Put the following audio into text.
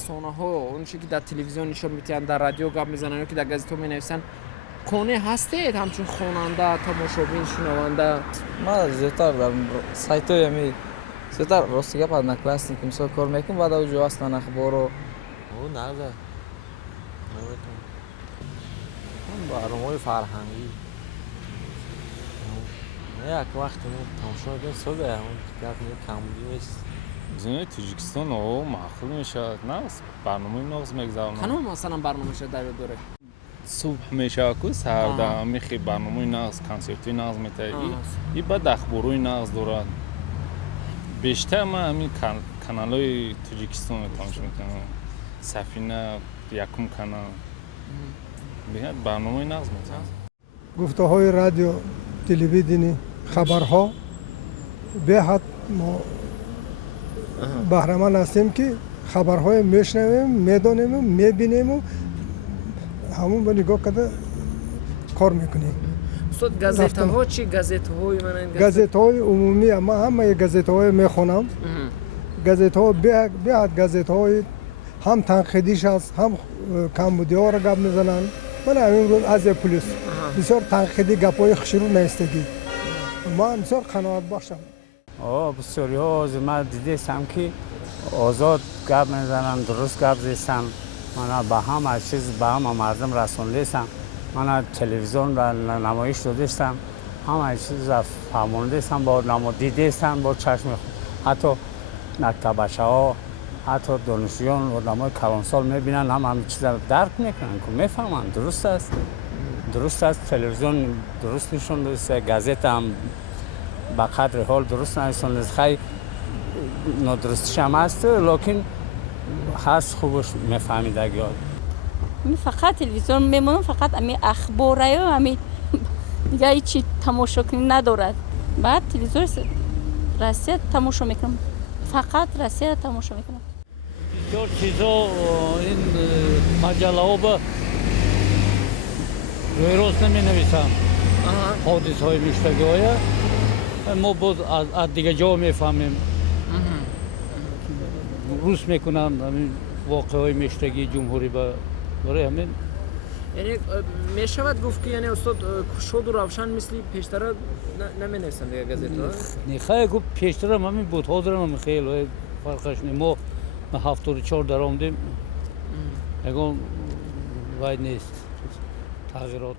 расонаҳо он чизе ки дар телевизион нишон медиҳанд, дар радио гап мезананд, ё ки дар газетаҳо менависанд, қонеъ ҳастед ҳамчун хонанда, тамошобин, шунаванда? Ман зиёдтар дар сайтҳои ҳами зиёдтар рости гап одноклассники мисол кор мекунам, баъд аз ҷо ҳастан ахборо. Нада. Наметавонам. Барномаҳои фарҳангӣ. Як вақте мо тамошо мекунем, сода гап камбудӣ нест. زمین تاجیکستان معقول میشه نه برنامه نغز میگذارن канон масалан барномаша дар ёд доред? صبح میشه کو سردا میخی برنامه نغز کنسرتی نغز میته ای بعد اخبارای نغز دارد بیشتر من همین کانالای تاجیکستان رو تماشا میکنم سفینه یکم کانال بیاد برنامه نغز میته گفته‌های رادیو تلویزیونی خبرها بهت ما بهره‌مند هستیم که خبرهای میشنویم، میدانیم، میبینیم و همون به نگاه کرده کار میکنیم. استاد газетаҳо чӣ газетаҳои мананд газетаҳои умумӣ ма ҳамаи газетаҳои мехонам. газетаҳо беҳад газетаҳои ҳам танқидиш аст, ҳам камбудиҳоро гап мезананд. мана ҳамин рӯз азия плюс бисёр танқидӣ гапҳои хушрӯ наистагӣ. ман бисёр қаноатбахшам. بسیاری‌ها من دیدم که آزاد گپ میزنن، درست گپ زدن. من به همه چیز به همه مردم رسوندم. من تلویزیون را نمایش دادم. همه چیز را فهموندم، با دیدم با چشم خود. حتی مکتبچه‌ها، حتی دانشجویان و آدمای کلانسال میبینن، همه چیز را درک میکنن که میفهمن درست است. درست است، تلویزیون درست نشون داده، گازت هم با قدر حال درست نشون داده، خیلی نادرستش هم هست، لکن هست خوبش میفهمیدگی. من فقط تلویزیون میمونم، فقط امی اخباره و امی دیگه هیچی تماشا کنی ندارد. بعد تلویزیون روسیه تماشا میکنم، فقط روسیه تماشا میکنم. بسیار چیزا این مجله ها با درست نمی نویسن، حادثه های میشتگی های ما باز از دیگه جا میفهمیم. روز میکنن همین واقعه های میشتگی جمهوری برای همین. یعنی میشود گفت که یعنی استاد شاد و روشن مثل پیشتر نمینویسن دیگه گازت‌ها؟ نه خیلی گفت پیشتر هم همین بود، حاضر هم خیلی فرقش نه. ما 74 در آمدیم، اگه باید نیست تغییرات.